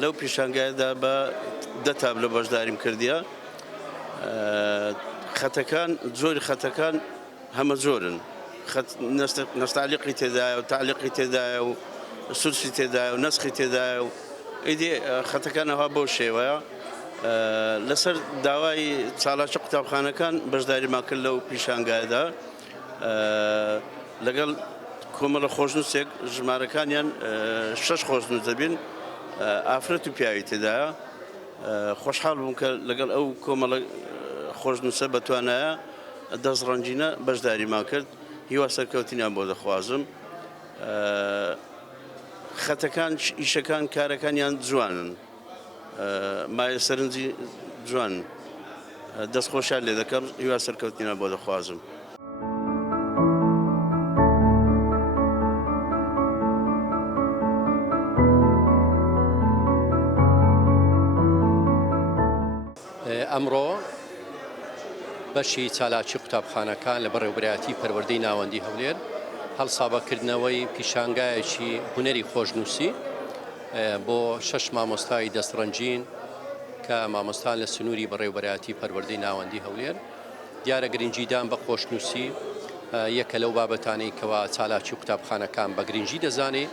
لەو پیشانگایدا بە 10 تابلۆ بەشداریم کردیە. خەتەکان زۆری خەتەکان هەمە زۆرن، نەستعلیقی تێدایە و تعلیقی تێدایە و سورسی تێدایە و نەسخی تێدایە و ئیدی خەتەکان ئەوها بەو شێوەیە. لەسەر داوای چالاکی قوتابخانەکان بەشداریمان کرد لەو پیشانگایدا لەگەڵ کۆمەڵە خۆشنووسێک ژمارەکانیان 6 خۆشنووس دەبین، ئافرەت و پیاوی تێدایە. خۆشحاڵ بووم کە لەگەڵ ئەو کۆمەڵە خۆشنووسە بەتوانایە دەستڕەنجینە بەشداریمان کرد. هیوا سەرکەوتنیان بۆ دەخوازم. خەتەکان ئیشەکان کارەکانیان جوانن، مایە سەرنجی جوانن، دەستخۆشیان لێ دەکەم. هیوا سەرکەوتنیان بۆ دەخوازم. ئەمڕۆ بەشی چالاکی قوتابخانەکان لە بەڕێوەبەرایەتی پەروەردەی ناوەندی هەولێر هەڵسابەکردنەوەی پیشانگایەکی هونەری خۆشنووسی بۆ 6 مامۆستای دەستڕەنجین کە مامۆستان لە سنووری بەڕێوەبەرایەتی پەروەردەی ناوەندی هەولێر. دیارە گرنگیدان بە خۆشنووسی یەکە لەو بابەتانەی کەوا چالاکی قوتابخانەکان بە گرنگی دەزانێ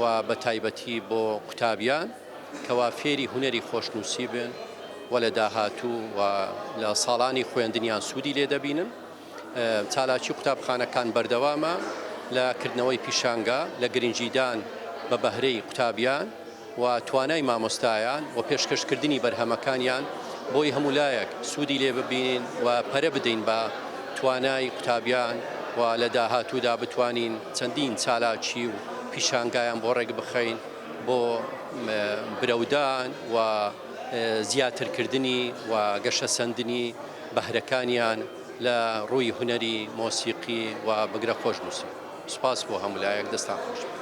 و بە تایبەتی بۆ قوتابیان کەوا فێری هونەری خۆشنووسی بن و لە داهاتوو و لە ساڵانی خوێندنیان سوودی لێ دەبینن. چالاکی قوتابخانەکان بەردەوامە لە کردنەوەی پیشانگا لە گرنگیدان بە بەهرەی قوتابیان و توانای مامۆستایان و پێشکەشکردنی بەرهەمەکانیان بۆی هەمولایەک سوودی لێ ببینین و پەرە بدەین بە توانای قوتابیان و لە داهاتوودا بتوانین چەندین چالاکی و پیشانگایان بۆ ڕێک بخەین بۆ برەودان و زیاترکردنی و گەشەسەندنی بەهرەکانیان لە ڕووی هونەری مۆسیقی و بگرە خۆشنووسی. سوپاس بۆ هەمولایەک، دەستان خۆش.